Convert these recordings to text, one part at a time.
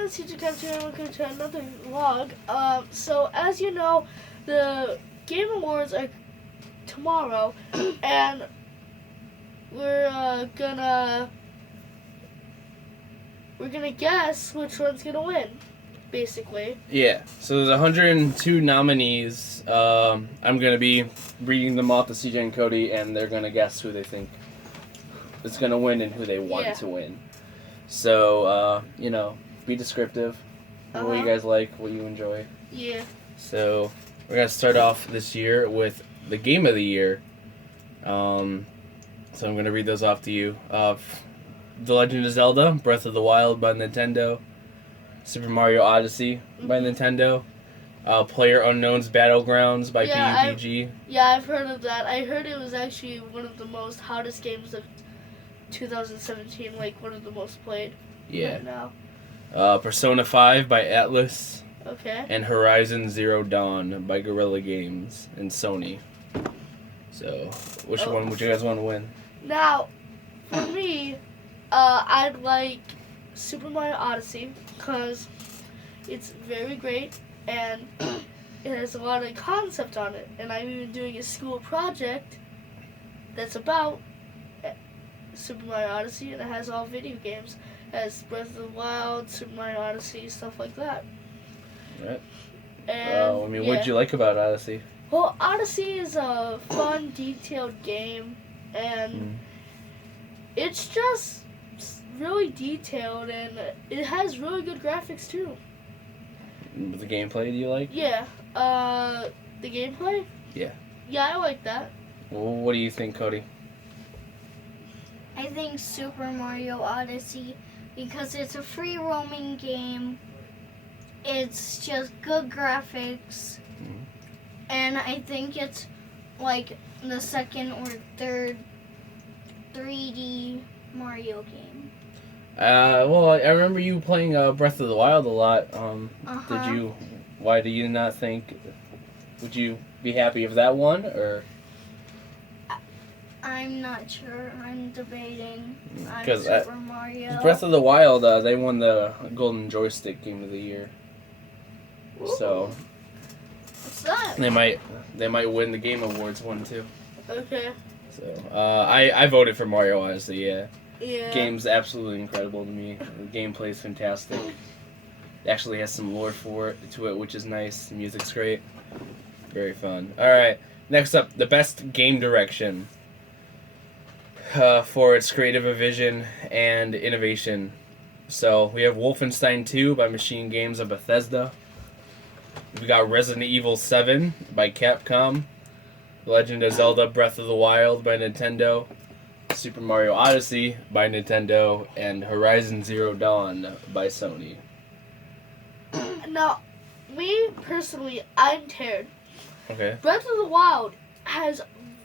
fans, Teacher Captain, and welcome to another vlog. So as you know, the Game Awards are tomorrow, and we're gonna guess which one's gonna win, basically. Yeah, so there's 102 nominees. I'm going to be reading them off to CJ and Cody, and they're going to guess who they think is going to win and who they want to win. So, be descriptive. What you guys like, what you enjoy. Yeah. So, we're going to start off this year with the Game of the Year. So I'm going to read those off to you. The Legend of Zelda, Breath of the Wild by Nintendo. Super Mario Odyssey by Nintendo. PlayerUnknown's Battlegrounds by PUBG. I've heard of that. I heard it was actually one of the most hottest games of 2017, like one of the most played right now. Persona 5 by Atlas. Okay. And Horizon Zero Dawn by Guerrilla Games and Sony. So, which one would you guys want to win? Now, for me, I'd like Super Mario Odyssey because it's very great and it has a lot of concept on it. And I'm even doing a school project that's about Super Mario Odyssey, and it has all video games. It has Breath of the Wild, Super Mario Odyssey, stuff like that. Right. And, what did you like about Odyssey? Well, Odyssey is a fun, detailed game, and it's just really detailed, and it has really good graphics too. The gameplay, do you like? Yeah. The gameplay? Yeah. Yeah, I like that. Well, what do you think, Cody? I think Super Mario Odyssey, because it's a free roaming game. It's just good graphics. And I think it's like the second or third 3D Mario game. Well, I remember you playing Breath of the Wild a lot. Why do you not think, would you be happy if that won, or? I'm not sure. I'm debating. Because Super Mario. Breath of the Wild, they won the Golden Joystick Game of the Year. Ooh. So What's that? they might win the Game Awards one too. Okay. So I voted for Mario Odyssey. Yeah. Yeah. Game's absolutely incredible to me. The gameplay's fantastic. It actually has some lore to it, which is nice. The music's great. Very fun. All right. Next up, the best game direction. For its creative vision and innovation. So we have Wolfenstein 2 by Machine Games of Bethesda. We got Resident Evil 7 by Capcom. Legend of Zelda Breath of the Wild by Nintendo. Super Mario Odyssey by Nintendo. And Horizon Zero Dawn by Sony. Now, me personally, I'm Tared. Okay. Breath of the Wild has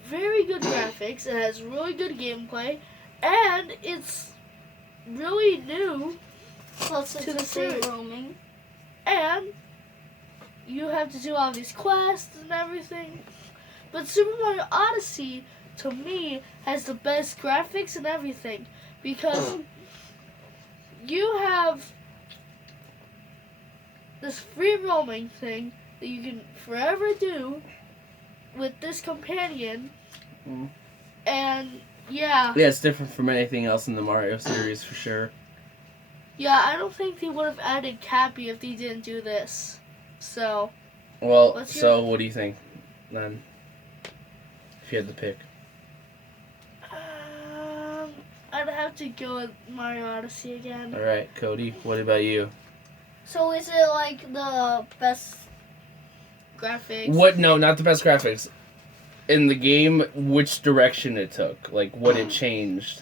very good graphics, it has really good gameplay, and it's really new. Plus it's to the free series. roaming. And you have to do all these quests and everything. But Super Mario Odyssey, to me, has the best graphics and everything. Because you have this free roaming thing that you can forever do with this companion. And, yeah. Yeah, it's different from anything else in the Mario series, for sure. Yeah, I don't think they would have added Cappy if they didn't do this. So. Well, what do you think, then? If you had to pick. I'd have to go with Mario Odyssey again. Alright, Cody, what about you? So is it like the best graphics? What? No, not the best graphics. In the game, which direction it took. Like, what it changed.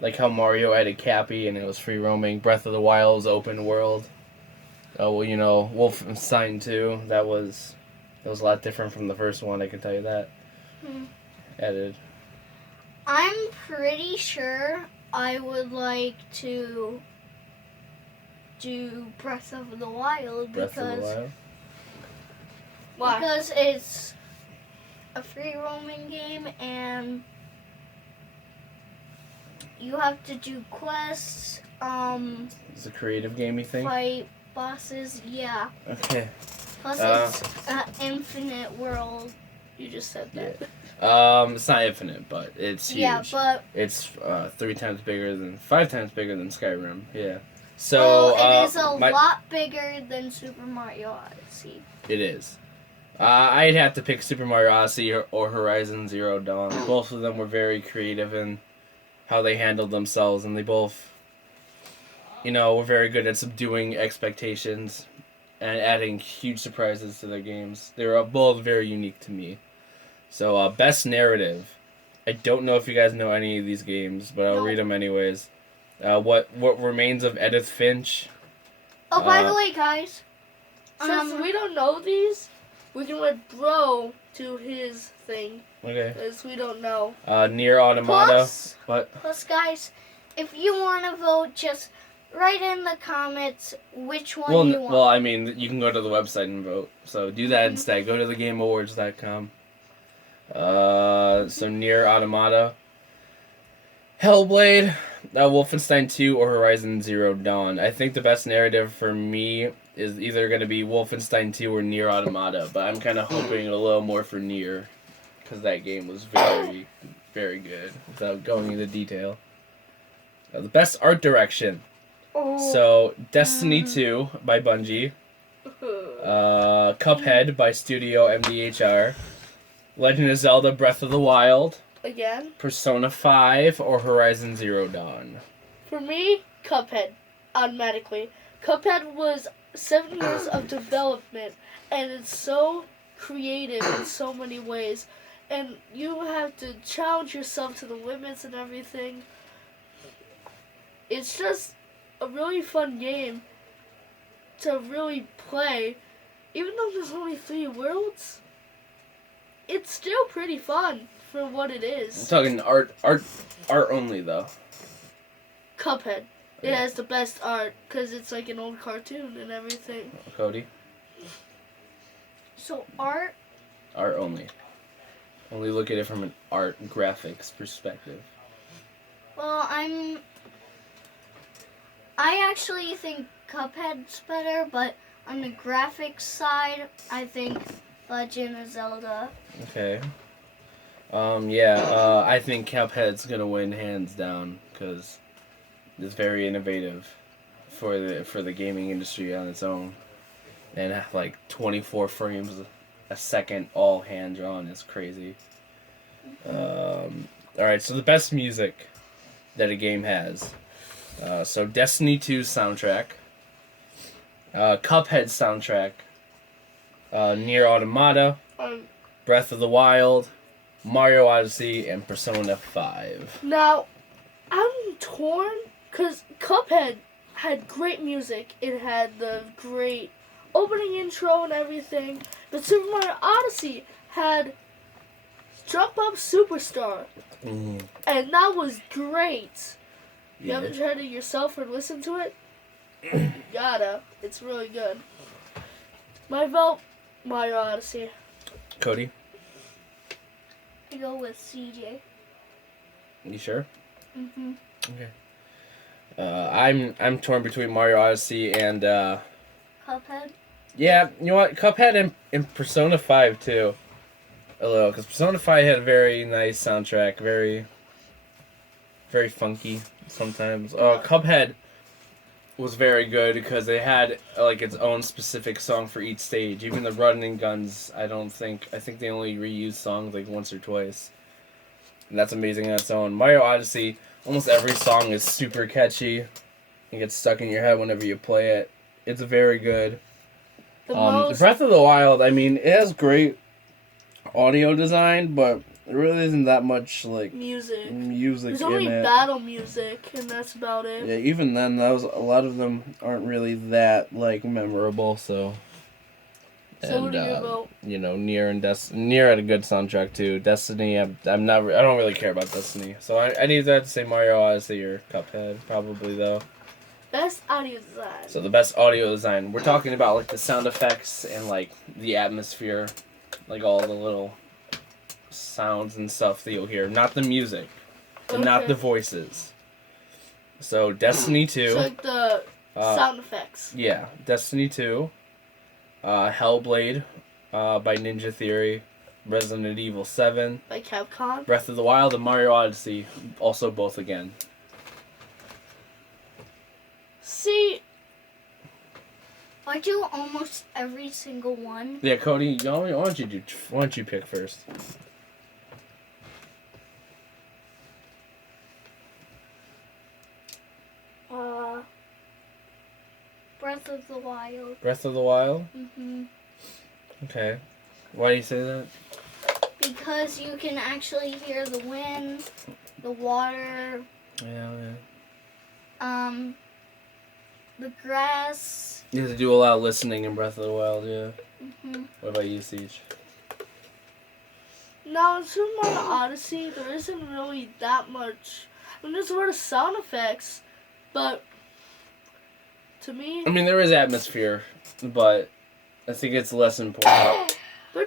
Like how Mario added Cappy and it was free roaming. Breath of the Wild was open world. Oh, well, Wolfenstein 2, that was a lot different from the first one, I can tell you that. Added. I'm pretty sure I would like to do Breath of the Wild Why? because it's a free roaming game and you have to do quests, It's a creative gamey thing. fight bosses. Yeah. Okay. Plus, it's infinite world. You just said that. It's not infinite, but it's huge. Yeah, but It's 5 times bigger than Skyrim. Yeah. So it is a lot bigger than Super Mario Odyssey. It is. I'd have to pick Super Mario Odyssey or Horizon Zero Dawn. Both of them were very creative in how they handled themselves, and they both, were very good at subduing expectations and adding huge surprises to their games. They were both very unique to me. So, best narrative. I don't know if you guys know any of these games, but I'll read them anyways. What Remains of Edith Finch? Oh, by the way, guys, since we don't know these, we can let Bro do his thing. Okay. Because we don't know. Near Automata. Plus, guys, if you want to vote, just write in the comments which one you want. Well, I mean, you can go to the website and vote. So do that instead. Go to thegameawards.com. So Near Automata, Hellblade, Wolfenstein 2, or Horizon Zero Dawn. I think the best narrative for me is either going to be Wolfenstein 2 or Near Automata, but I'm kind of hoping a little more for Near, because that game was very, very good, without going into detail. The best art direction. So, Destiny 2 by Bungie, Cuphead by Studio MDHR, Legend of Zelda Breath of the Wild, Again? Persona 5, or Horizon Zero Dawn. For me, Cuphead, automatically. Cuphead was 7 years of development, and it's so creative in so many ways. And you have to challenge yourself to the limits and everything. It's just a really fun game to really play. Even though there's only 3 worlds, it's still pretty fun for what it is. I'm talking art only though. Cuphead. It has the best art because it's like an old cartoon and everything. Cody? So art? Art only. Only look at it from an art graphics perspective. Well, I actually think Cuphead's better, but on the graphics side, I think Legend of Zelda. Okay. I think Cuphead's gonna win hands down because it's very innovative for the gaming industry on its own, and like 24 frames a second, all hand drawn, is crazy. All right, so the best music that a game has. So Destiny 2's soundtrack, Cuphead's soundtrack, Near Automata, Breath of the Wild, Mario Odyssey, and Persona 5. Now, I'm torn because Cuphead had great music. It had the great opening intro and everything. But Super Mario Odyssey had Jump Up Superstar. And that was great. You haven't tried it yourself or listened to it? You gotta. It's really good. My vote, Mario Odyssey. Cody? I go with CJ. You sure? Mm-hmm. Okay. I'm torn between Mario Odyssey and Cuphead? yeah, you know what? Cuphead and Persona 5 too. A little, because Persona 5 had a very nice soundtrack, very, very funky sometimes. Cuphead was very good because they had like its own specific song for each stage. Even the run and guns, I think they only reused songs like once or twice. And that's amazing on its own. Mario Odyssey, almost every song is super catchy. It gets stuck in your head whenever you play it. It's very good. Breath of the Wild, I mean, it has great audio design, but there really isn't that much like music There's only in it. battle music, and that's about it. Yeah, even then, a lot of them aren't really that like memorable. So. So who do you vote? Nier had a good soundtrack too. Destiny, I don't really care about Destiny, so I need to say Mario Odyssey or Cuphead probably though. Best audio design. So the best audio design, we're talking about like the sound effects and like the atmosphere, like all the little sounds and stuff that you'll hear, not the music, and not the voices. So Destiny 2. So like the sound effects. Yeah, Destiny 2. Hellblade by Ninja Theory. Resident Evil 7. By Capcom. Breath of the Wild and Mario Odyssey. Also both again. See, I do almost every single one. Yeah, Cody, why don't you pick first? Breath of the Wild. Breath of the Wild? Mhm. Okay. Why do you say that? Because you can actually hear the wind, the water, Yeah. the grass. You have to do a lot of listening in Breath of the Wild, yeah. Mhm. What about you, Siege? now in Super Mario Odyssey, there isn't really that much. I mean, there's a lot of sound effects, but to me, I mean, there is atmosphere, but I think it's less important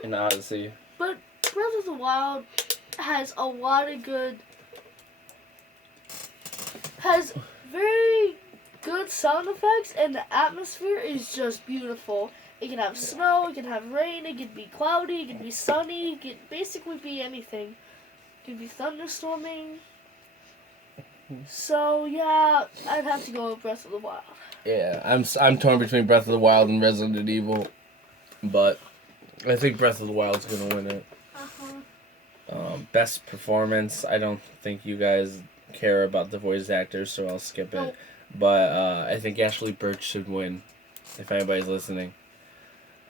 in Odyssey. but Breath of the Wild has a lot of has very good sound effects, and the atmosphere is just beautiful. It can have snow, it can have rain, it can be cloudy, it can be sunny, it can basically be anything. It can be thunderstorming. So yeah, I'd have to go with Breath of the Wild. Yeah, I'm torn between Breath of the Wild and Resident Evil, but I think Breath of the Wild's gonna win it. Best performance, I don't think you guys care about the voice actors, so I'll skip it. Nope. But I think Ashley Birch should win, if anybody's listening.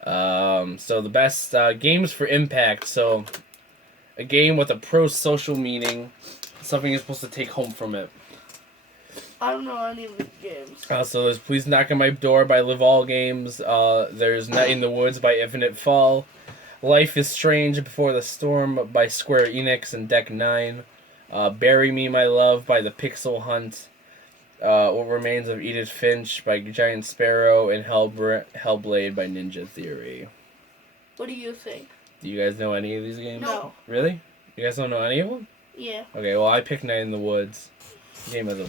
So the best games for impact. So a game with a pro-social meaning, something you're supposed to take home from it. I don't know any of the games. So there's Please Knock on My Door by Live All Games. There's Night in the Woods by Infinite Fall. Life is Strange Before the Storm by Square Enix and Deck 9. Bury Me My Love by The Pixel Hunt. What Remains of Edith Finch by Giant Sparrow. And Hellblade by Ninja Theory. What do you think? Do you guys know any of these games? No. Really? You guys don't know any of them? Yeah. Okay, well I picked Night in the Woods. The game has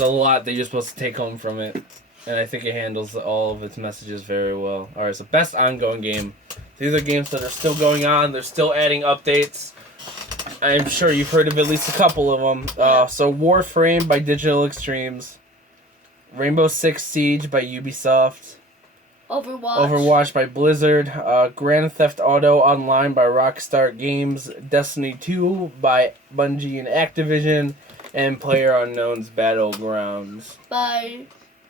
a lot that you're supposed to take home from it. And I think it handles all of its messages very well. Alright, so best ongoing game. These are games that are still going on. They're still adding updates. I'm sure you've heard of at least a couple of them. So Warframe by Digital Extremes. Rainbow Six Siege by Ubisoft. Overwatch by Blizzard. Grand Theft Auto Online by Rockstar Games. Destiny 2 by Bungie and Activision. And PlayerUnknown's Battlegrounds. By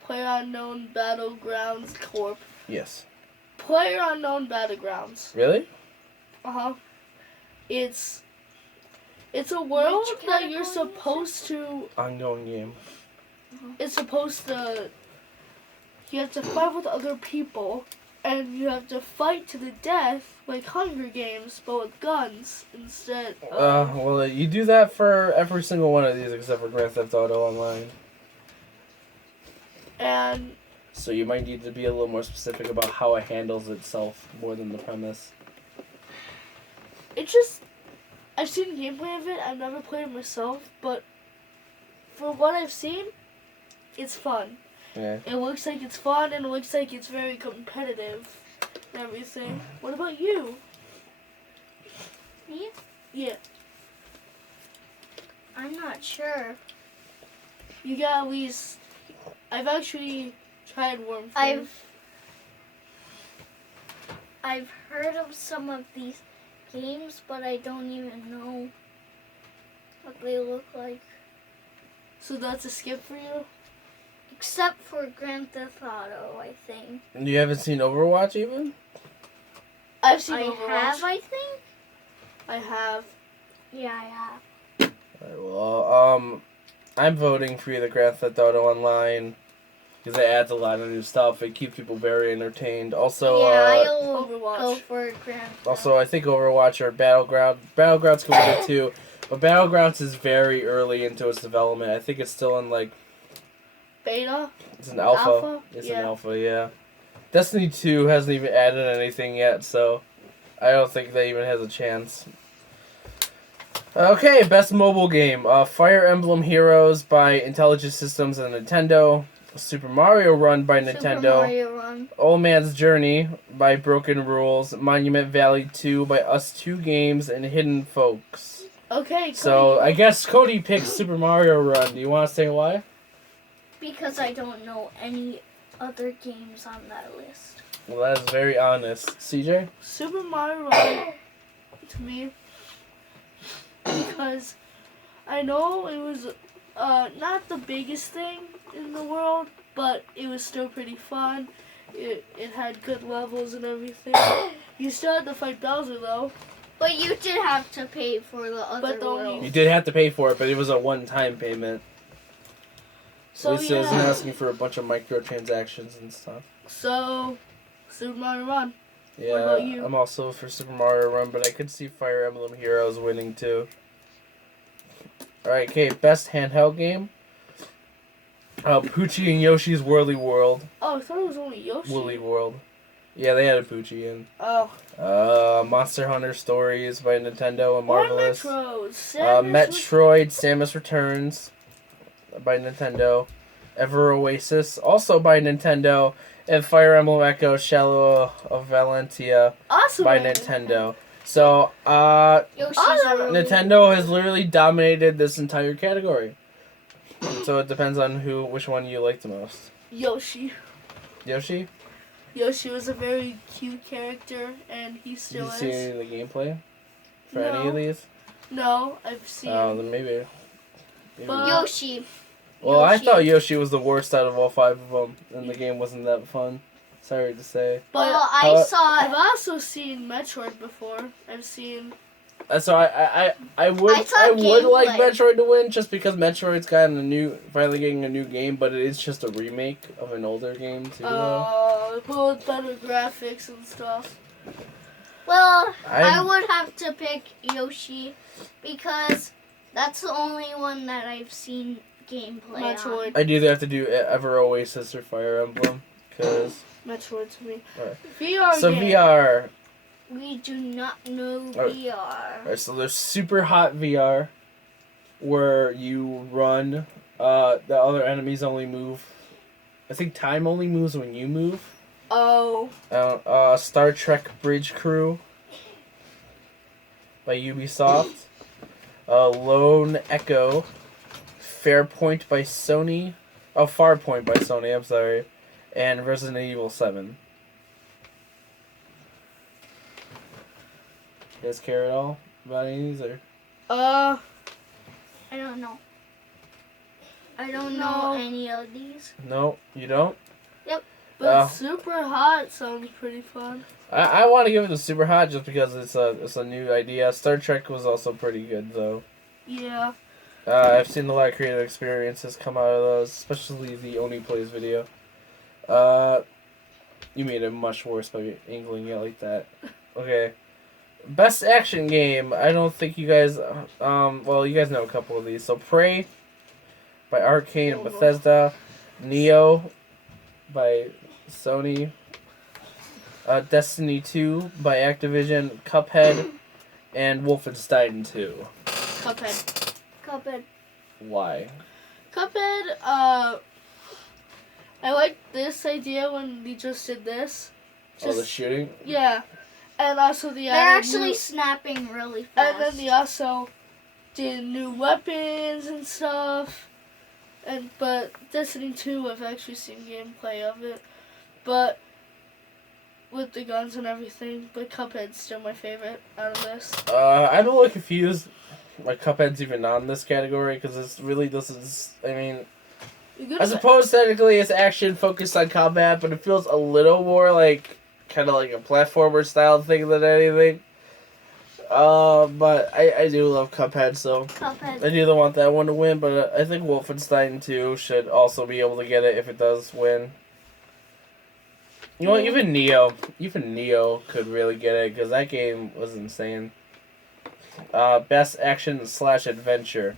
PlayerUnknown Battlegrounds Corp. Yes. PlayerUnknown Battlegrounds. Really? Uh-huh. It's a world Which that you're category is it? supposed to... Ongoing game. It's supposed to... You have to fight with other people, and you have to fight to the death, like Hunger Games, but with guns instead of... Well, you do that for every single one of these except for Grand Theft Auto Online. And So you might need to be a little more specific about how it handles itself more than the premise. it just... I've seen gameplay of it, I've never played it myself, but for what I've seen, it's fun. Yeah. It looks like it's fun, and it looks like it's very competitive and everything. What about you? Me? Yeah. I'm not sure. You got at least... I've actually tried Warframe. I've heard of some of these games, but I don't even know what they look like. So that's a skip for you? Except for Grand Theft Auto, I think. You haven't seen Overwatch even? I've seen I Overwatch. have, I think. I have. Yeah, I have. Alright, well, I'm voting for either Grand Theft Auto Online because it adds a lot of new stuff. It keeps people very entertained. Also, Yeah, I'll Overwatch. go for Grand Theft. also I think Overwatch or Battleground. Battlegrounds can win it too, but Battlegrounds is very early into its development. I think it's still in like Beta? it's an alpha. Alpha? It's Yeah. an alpha, yeah. Destiny 2 hasn't even added anything yet, so I don't think that even has a chance. Okay, best mobile game. Fire Emblem Heroes by Intelligent Systems and Nintendo. Super Mario Run by Super Nintendo. Mario Run. Old Man's Journey by Broken Rules. Monument Valley 2 by Us 2 Games and Hidden Folks. Okay, Cody, So, I guess Cody picks Super Mario Run. Do you want to say why? Because I don't know any other games on that list. Well, that is very honest. CJ? Super Mario Run to me because I know it was not the biggest thing in the world, but it was still pretty fun. It had good levels and everything. You still had to fight Bowser though. But you did have to pay for the other But don't world. You did have to pay for it, but it was a one-time payment. So At least it wasn't yeah. asking for a bunch of microtransactions and stuff. So Super Mario Run. Yeah, about you? I'm also for Super Mario Run, but I could see Fire Emblem Heroes winning too. Alright, okay, best handheld game. Poochie and Yoshi's Woolly World. Oh, I thought it was only Yoshi. Woolly World. Yeah, they had a Poochie in. Oh. Monster Hunter Stories by Nintendo and Or Marvelous. Metroid. Metroid Samus Returns by Nintendo. Ever Oasis, also by Nintendo. And Fire Emblem Echo Shadow of Valentia Awesome. by Nintendo. So, Yoshi's Oh, a really Nintendo has literally dominated this entire category. So it depends on which one you like the most. Yoshi. Yoshi? Yoshi was a very cute character, and he Did still you is. see any of the gameplay for any No. of these? No, I've seen. Oh, then maybe. But- Yoshi. Well, I Yoshi. thought Yoshi was the worst out of all 5 of them, and the game wasn't that fun. Sorry to say. But Well, I've I saw. I've also seen Metroid before. I've seen. So I would I saw I would like gameplay. Metroid to win just because Metroid's finally getting a new game, but it is just a remake of an older game too. Though. But with better graphics and stuff. Well, I I'm- would have to pick Yoshi because that's the only one that I've seen gameplay on. Metroid. I'd either have to do Ever Oasis or Fire Emblem, cause Metroid to me. Alright. VR so game. VR. We do not know Alright. VR. Alright, so there's Super Hot VR, where you run. The other enemies only move. I think time only moves when you move. Oh. Star Trek Bridge Crew by Ubisoft. Lone Echo. Fairpoint by Sony. Oh, Farpoint by Sony, I'm sorry. And Resident Evil 7. You guys care at all about any of these? Or? I don't know. I don't know No. any of these. No, you don't? But Super Hot sounds pretty fun. I want to give it to Super Hot just because it's a new idea. Star Trek was also pretty good, though. Yeah. I've seen a lot of creative experiences come out of those, especially the Only Plays video. You made it much worse by angling it like that. Okay. Best action game. I don't think you guys... well, you guys know a couple of these. So, Prey by Arcane and Bethesda. Neo by Sony. Destiny 2 by Activision. Cuphead. And Wolfenstein 2. Cuphead. Cuphead. Why? Cuphead, I like this idea when they just did this. Oh, the shooting? Yeah. And also the They're actually snapping really fast. and then they also did new weapons and stuff. But Destiny 2, I've actually seen gameplay of it. But with the guns and everything, but Cuphead's still my favorite out of this. I'm a little confused. Like Cuphead's even on this category because it's really I mean, I suppose technically it's action focused on combat, but it feels a little more like kind of like a platformer style thing than anything. But I do love Cuphead, so Cuphead. I do want that one to win. But I think Wolfenstein 2 should also be able to get it if it does win. You know what? Even Neo could really get it because that game was insane. Best action / adventure.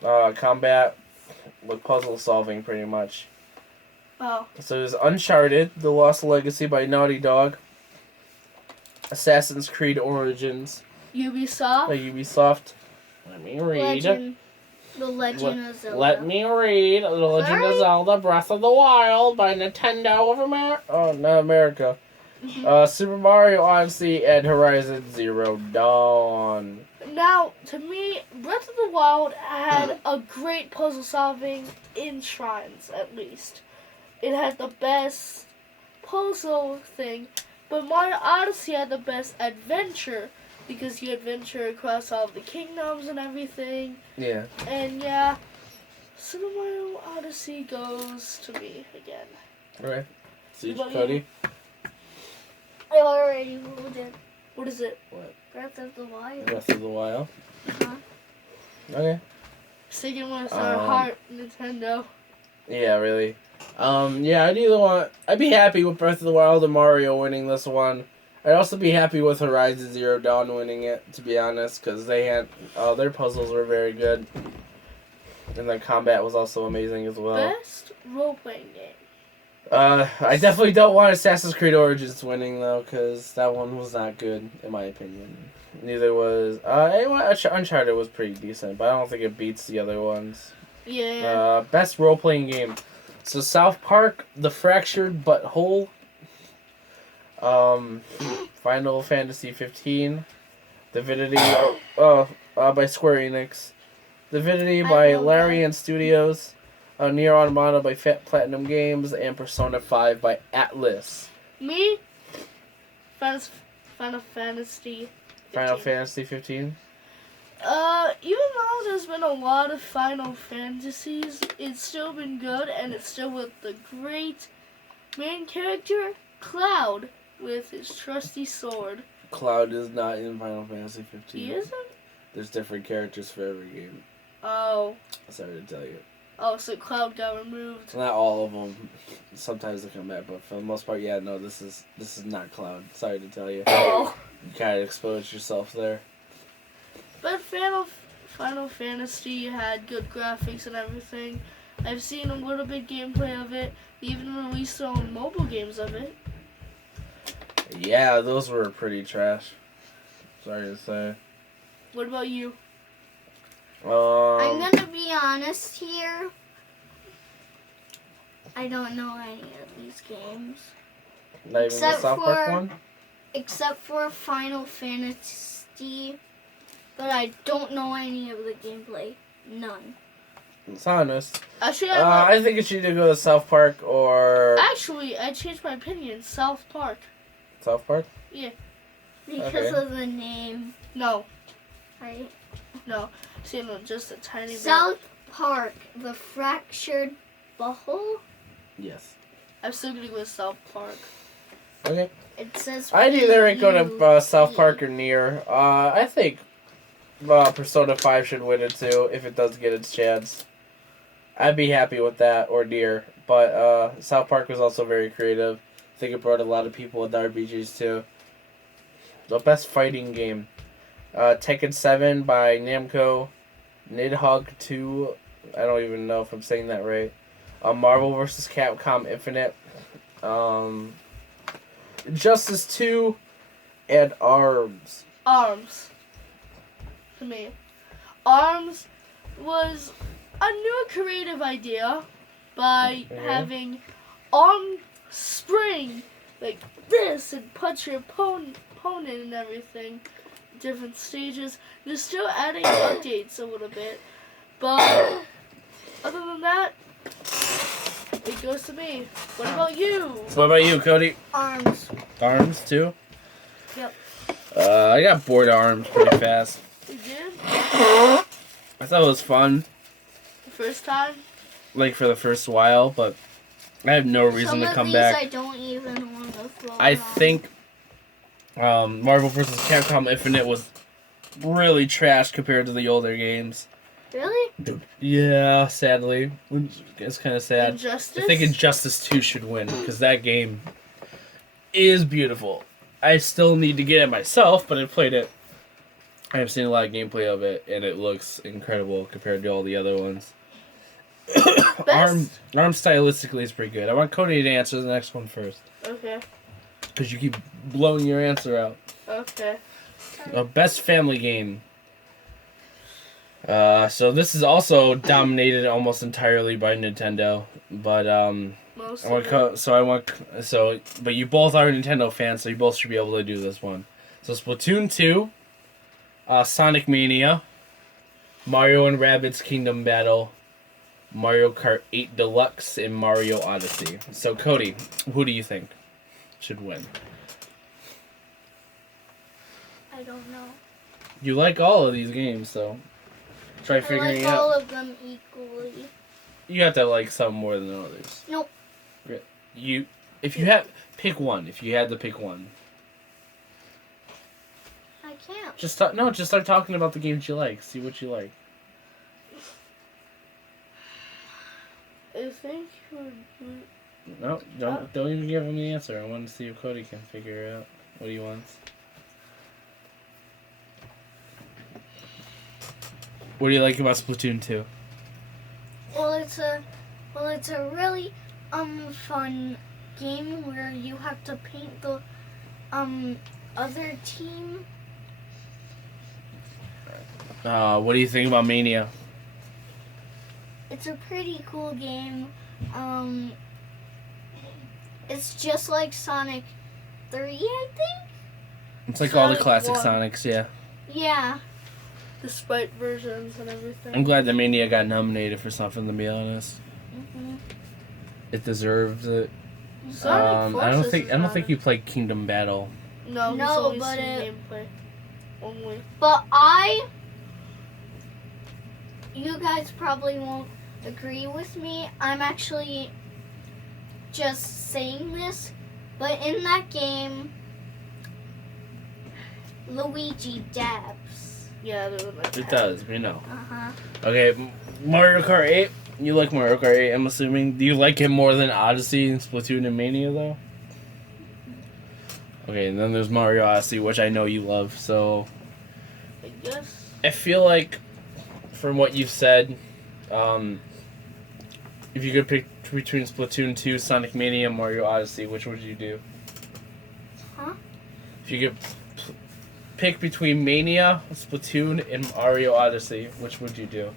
Combat with puzzle solving, pretty much. Oh. So there's Uncharted: The Lost Legacy by Naughty Dog. Assassin's Creed Origins. Ubisoft. by Ubisoft. Let me read. The Legend of Zelda. Let me read. The Legend of Sorry? Zelda Breath of the Wild by Nintendo of America. Oh, not America. Super Mario Odyssey and Horizon Zero Dawn. Now, to me, Breath of the Wild had a great puzzle solving in Shrines, at least. It had the best puzzle thing, but Mario Odyssey had the best adventure because you adventure across all of the kingdoms and everything. Yeah. And yeah, Super Mario Odyssey goes to me again. Okay. Siege What about Cody. I already ruled it. What is it? Breath of the Wild. Breath of the Wild. Uh-huh. Okay. Sticking with our heart, Nintendo. Yeah, really. Yeah, I'd be happy with Breath of the Wild and Mario winning this one. I'd also be happy with Horizon Zero Dawn winning it, to be honest, because they had their puzzles were very good, and the combat was also amazing as well. Best role playing game. I definitely don't want Assassin's Creed Origins winning though, because that one was not good in my opinion. Neither was Uncharted was pretty decent, but I don't think it beats the other ones. Yeah. Best role playing game. So South Park, The Fractured But Whole. Final Fantasy 15, Divinity by Square Enix, Divinity by Larian Studios, Nier Automata by Platinum Games, and Persona 5 by Atlas. Me? Final Fantasy 15. Final Fantasy 15? Even though there's been a lot of Final Fantasies, it's still been good, and it's still with the great main character, Cloud, with his trusty sword. Cloud is not in Final Fantasy 15. He isn't? There's different characters for every game. Oh. Sorry to tell you. Oh, so Cloud got removed. Not all of them. Sometimes they come back, but for the most part, yeah, no, this is not Cloud. Sorry to tell you. Oh. You kind of exposed yourself there. But Final Fantasy had good graphics and everything. I've seen a little bit gameplay of it. They even released their own mobile games of it. Yeah, those were pretty trash. Sorry to say. What about you? I'm gonna be honest here. I don't know any of these games. Not even the South Park one? Except for Final Fantasy. But I don't know any of the gameplay. None. It's honest. Actually, I think it should either go to South Park or... Actually, I changed my opinion. South Park. South Park? Yeah. Because of the name. No. Right? No. See, no, just a tiny South Park, the fractured butthole? Yes. I'm still gonna go with South Park. Okay. It says I'd either go to South Park or Nier. I think Persona 5 should win it too, if it does get its chance. I'd be happy with that, or Nier. But South Park was also very creative. I think it brought a lot of people into RPGs too. The best fighting game. Tekken 7 by Namco. Nidhogg 2. I don't even know if I'm saying that right. Marvel vs. Capcom Infinite. Justice 2. And ARMS. ARMS. To me. ARMS was a new creative idea by having arm spring like this and punch your opponent and everything. Different stages. They're still adding updates a little bit. But other than that, it goes to me. What about you? What about you, Cody? ARMS. ARMS too? Yep. I got bored of ARMS pretty fast. You did? I thought it was fun, The first time? like for the first while, but I have no reason to come back. I don't even want to throw I out. think Marvel vs. Capcom Infinite was really trash compared to the older games. Really? Yeah, sadly. It's kind of sad. Injustice? I think Injustice 2 should win, because that game is beautiful. I still need to get it myself, but I played it. I have seen a lot of gameplay of it, and it looks incredible compared to all the other ones. Arm stylistically is pretty good. I want Cody to answer the next one first. Okay. Because you keep blowing your answer out. Okay. Best family game. So this is also dominated almost entirely by Nintendo, but Most I of want it. but you both are Nintendo fans, so you both should be able to do this one. So Splatoon 2, Sonic Mania, Mario and Rabbids Kingdom Battle, Mario Kart 8 Deluxe, and Mario Odyssey. So Cody, who do you think should win? I don't know. You like all of these games, so try I figuring like out. all of them equally. You have to like some more than others. Nope. If you had pick one. If you had to pick one, I can't. just start talking about the games you like. See what you like. I think No, don't even give him the answer. I want to see if Cody can figure out what he wants. What do you like about Splatoon 2? Well, it's a really fun game where you have to paint the other team. What do you think about Mania? It's a pretty cool game. It's just like Sonic 3, I think. It's like all the Sonic classic 1. Sonics, yeah. Yeah. the Sprite versions and everything. I'm glad that Mania got nominated for something, to be honest. Mhm. It deserves it. Sonic I don't Forces think is you played Kingdom Battle. No, No, he's only but seen gameplay. Only. But you guys probably won't agree with me. I'm actually just saying this, but in that game, Luigi dabs. Yeah, they're like It does, we know. Uh-huh. Okay, Mario Kart 8. You like Mario Kart 8, I'm assuming. Do you like it more than Odyssey and Splatoon and Mania, though? Okay, and then there's Mario Odyssey, which I know you love, so... I guess. I feel like, from what you've said, if you could pick between Splatoon 2, Sonic Mania, and Mario Odyssey, which would you do? Huh? If you could pick between Mania, Splatoon, and Mario Odyssey, which would you do?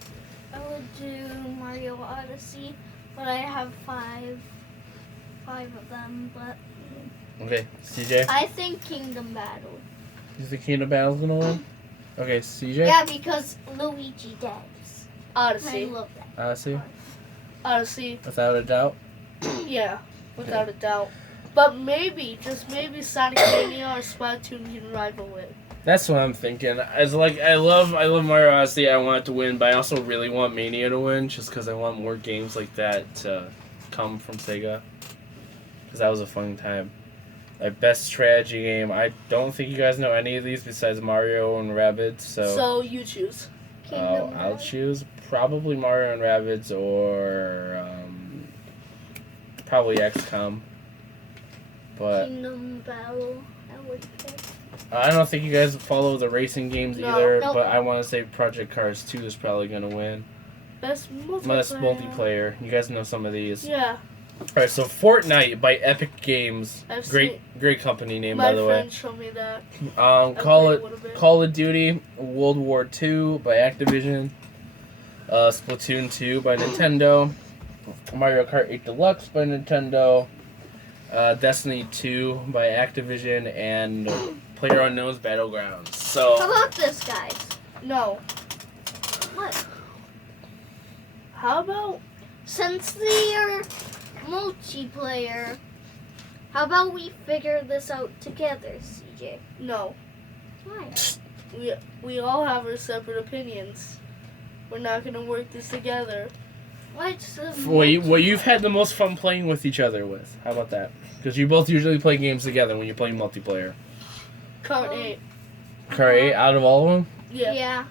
I would do Mario Odyssey, but I have five of them, but Okay, CJ? I think Kingdom Battle. You think Kingdom Battle's gonna win? Okay, CJ? Yeah, because Luigi dabs. I Odyssey. love that. Odyssey? Odyssey. Without a doubt? Yeah, without a doubt. But maybe, just maybe Sonic Mania or Splatoon can rival it. That's what I'm thinking. As like I love Mario Odyssey. I want it to win, but I also really want Mania to win, just because I want more games like that to come from Sega. Because that was a fun time. Like best strategy game. I don't think you guys know any of these besides Mario and Rabbids. So you choose. Kingdom I'll Battle. choose probably Mario and Rabbids or probably XCOM. But Kingdom Battle. I would pick. I don't think you guys follow the racing games No. either. Nope. But I want to say Project Cars 2 is probably gonna win. Best multiplayer. That's multiplayer. You guys know some of these. Yeah. Alright, so Fortnite by Epic Games. I've Great company name, My by the way. friend showed me that. Call I played it a little bit. Call of Duty World War II by Activision. Splatoon 2 by Nintendo. Mario Kart 8 Deluxe by Nintendo. Destiny 2 by Activision, and PlayerUnknown's Battlegrounds. How So about this, guys? No. What? How about Since they are multiplayer, how about we figure this out together, CJ? no? Why? We all have our separate opinions. We're not gonna work this together. What's the what you've had the most fun playing with each other with? How about that? Because you both usually play games together when you're playing multiplayer. Kart Um, 8. Car 8 out of all of them? Yeah. Yeah.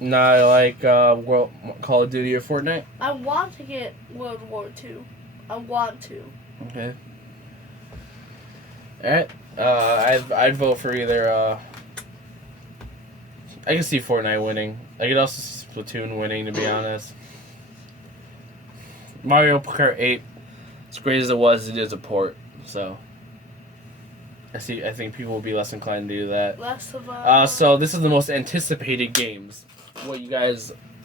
Not like Call of Duty or Fortnite? I want to get World War II. I want to. Okay. Alright. I'd vote for either, I can see Fortnite winning. I could also see Splatoon winning, to be honest. Mario Kart 8, as great as it is a port, so. I think people will be less inclined to do that. Last of Us. So this is the most anticipated games.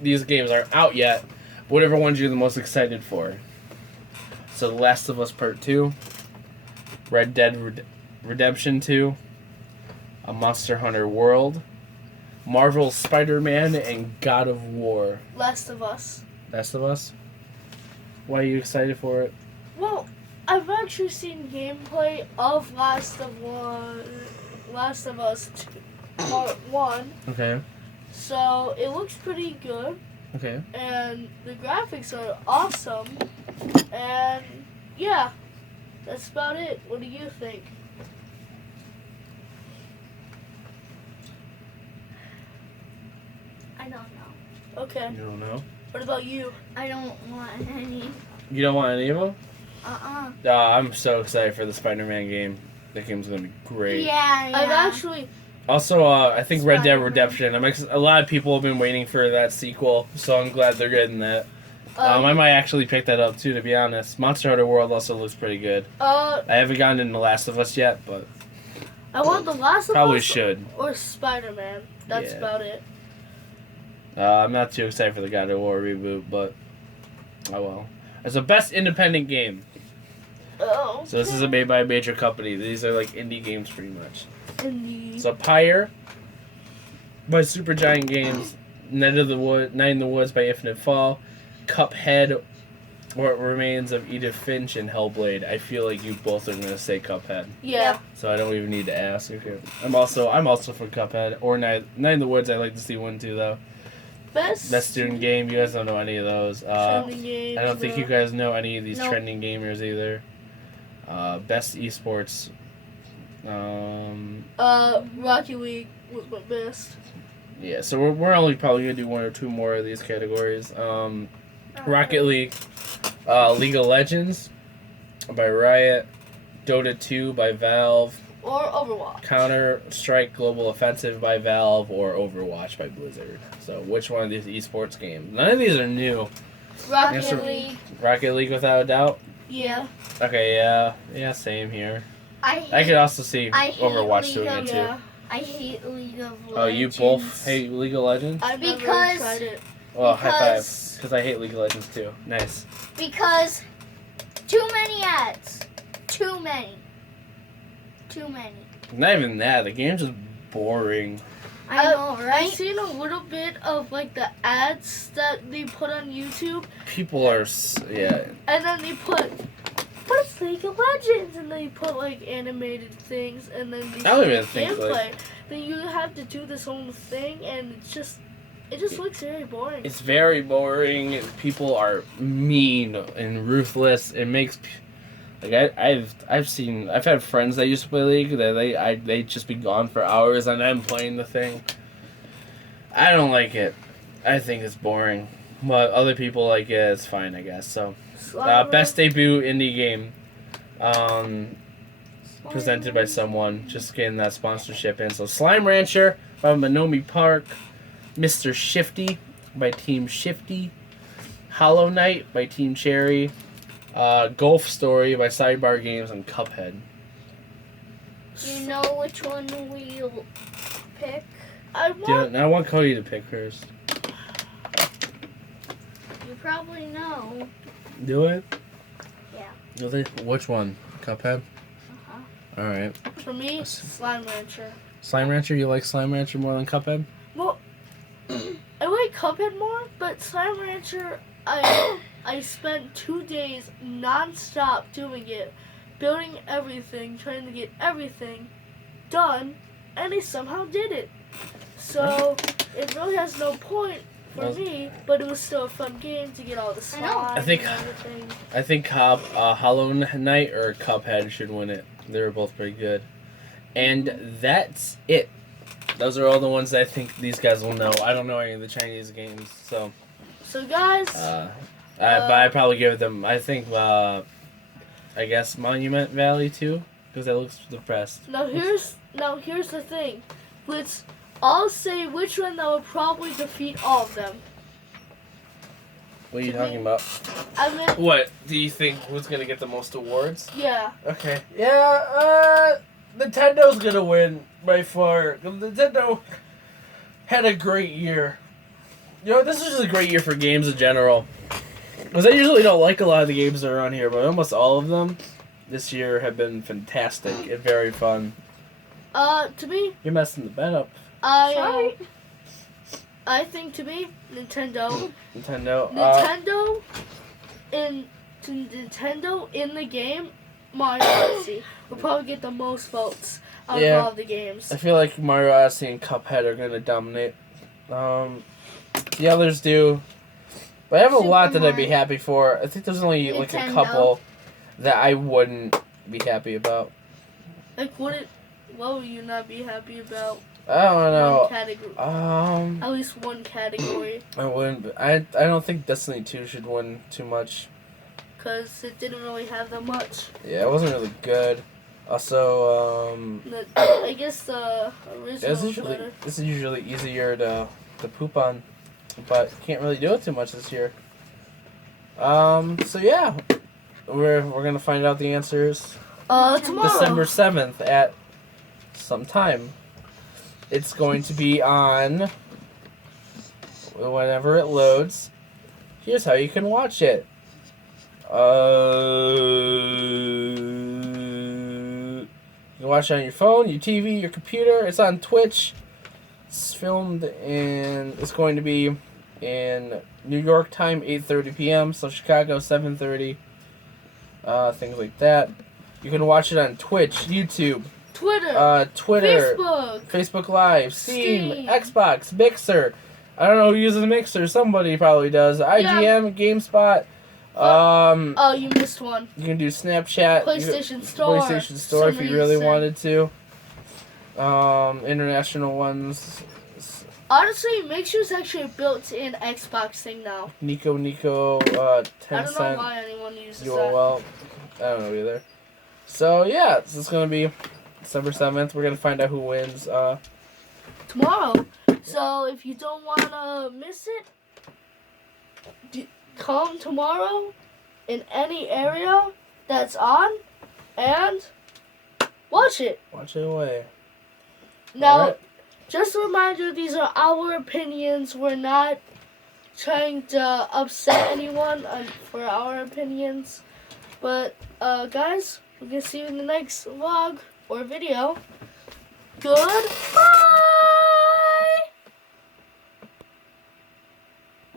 These games aren't out yet. Whatever ones you're the most excited for. So The Last of Us Part 2, Red Dead Redemption 2, A Monster Hunter World, Marvel Spider-Man, and God of War. Last of Us. Last of Us? Why are you excited for it? Well, I've actually seen gameplay of Last of Us 2, Part 1. Okay. So it looks pretty good. Okay. And the graphics are awesome. And yeah, that's about it. What do you think? I don't know. Okay. You don't know? What about you? I don't want any. You don't want any of them? I'm so excited for the Spider-Man game. That game's gonna be great. Yeah. I've actually. Also, I think Red Dead Spider-Man. Redemption. A lot of people have been waiting for that sequel, so I'm glad they're getting that. I might actually pick that up too, to be honest. Monster Hunter World also looks pretty good. I haven't gotten into The Last of Us yet, but I want The Last of probably Us should. or Spider-Man. That's Yeah. about it. I'm not too excited for the God of War reboot, but oh well. It's the best independent game. Oh. So this isn't made by a major company. These are like indie games pretty much. Indeed. So Pyre by Supergiant Games, Night in the Woods by Infinite Fall, Cuphead, What Remains of Edith Finch, and Hellblade. I feel like you both are gonna say Cuphead, Yeah. so I don't even need to ask. Okay. I'm also for Cuphead or Night in the Woods. I like to see one too though. Best Student game. You guys don't know any of those. trending games, I don't think no. you guys know any of these Nope. trending gamers either. Best esports. Rocket League was my best. Yeah, so we're only probably gonna do one or two more of these categories. Rocket League, League of Legends by Riot, Dota 2 by Valve, Or Overwatch. Counter Strike Global Offensive by Valve, or Overwatch by Blizzard. So which one of these esports games? None of these are new. Rocket Yes, sir. League. Rocket League without a doubt. Yeah. Okay, yeah, same here. I could also see I hate Overwatch League doing of- it too. Yeah. I hate League of Legends. Oh, you both hate League of Legends? I've never Because- tried it. Well, high five. because- Because I hate League of Legends too. Nice. Because too many ads. Too many. Not even that. The game's just boring. I know, I've right? seen a little bit of like the ads that they put on YouTube, People are, yeah. and then they put, "But it's League of Legends," and they put like animated things, and then they I don't put even think, gameplay. like- Then you have to do this whole thing, and it just looks very boring. It's very boring. People are mean and ruthless. It makes, like I've had friends that used to play League that they just be gone for hours and I'm playing the thing. I don't like it. I think it's boring. But other people like it. It's fine, I guess. So, best debut indie game, presented by someone. Just getting that sponsorship in. So, Slime Rancher by Manomi Park, Mr. Shifty by Team Shifty, Hollow Knight by Team Cherry, Golf Story by Sidebar Games, and Cuphead. Do you know which one we'll pick? I want. I want Cody to pick first. You probably know. Do it? Yeah. Which one? Cuphead? Uh-huh. Alright. For me, Slime Rancher. Slime Rancher? You like Slime Rancher more than Cuphead? Well, I like Cuphead more, but Slime Rancher, I spent 2 days non-stop doing it, building everything, trying to get everything done, and I somehow did it. So it really has no point for me, but it was still a fun game to get all the I know. slime I think- and everything. I think Hollow Knight or Cuphead should win it. They were both pretty good. And that's it. Those are all the ones that I think these guys will know. I don't know any of the Chinese games, so. So guys, But I'd probably give them, I think, I guess Monument Valley too, because that looks depressed. now here's the thing. Let's all say which one that would probably defeat all of them. What are you talking about? I mean, What? Do you think who's going to get the most awards? yeah. Okay. Yeah, Nintendo's gonna win by far. Nintendo had a great year. You know, this is just a great year for games in general. Because I usually don't like a lot of the games that are on here, but almost all of them this year have been fantastic and very fun. To me, You're messing the bed up. Sorry. I think to me, Nintendo in the game, Mario Odyssey will probably get the most votes out of all of the games. I feel like Mario Odyssey and Cuphead are going to dominate. The others do. But I have a lot that I'd be happy for. I think there's only like a couple that I wouldn't be happy about. Like, what would you not be happy about? I don't know. One category. At least one category. I wouldn't. I don't think Destiny 2 should win too much. Because it didn't really have that much. Yeah, it wasn't really good. Also, I guess the original this is usually easier to poop on, but can't really do it too much this year. So yeah, we're gonna find out the answers tomorrow. December 7th at some time. It's going to be on whenever it loads. Here's how you can watch it. You can watch it on your phone, your TV, your computer. It's on Twitch. It's filmed it's going to be in New York time, 8:30 p.m. So Chicago, 7:30. Things like that. You can watch it on Twitch, YouTube, Twitter, Facebook Live, Steam, Xbox, Mixer. I don't know who uses Mixer. Somebody probably does. IGM, GameSpot. You missed one. You can do Snapchat, PlayStation Store if you really wanted to. International ones. Honestly, Mixer's actually a built-in Xbox thing now. Nico, Tencent. I don't know why anyone uses that. UOL. I don't know either. So yeah, this is gonna be December 7th. We're gonna find out who wins tomorrow. So if you don't wanna miss it, come tomorrow in any area that's on and watch it. Watch it away. Now, just a reminder, these are our opinions. We're not trying to upset anyone for our opinions. But, guys, we're going to see you in the next vlog or video. Goodbye!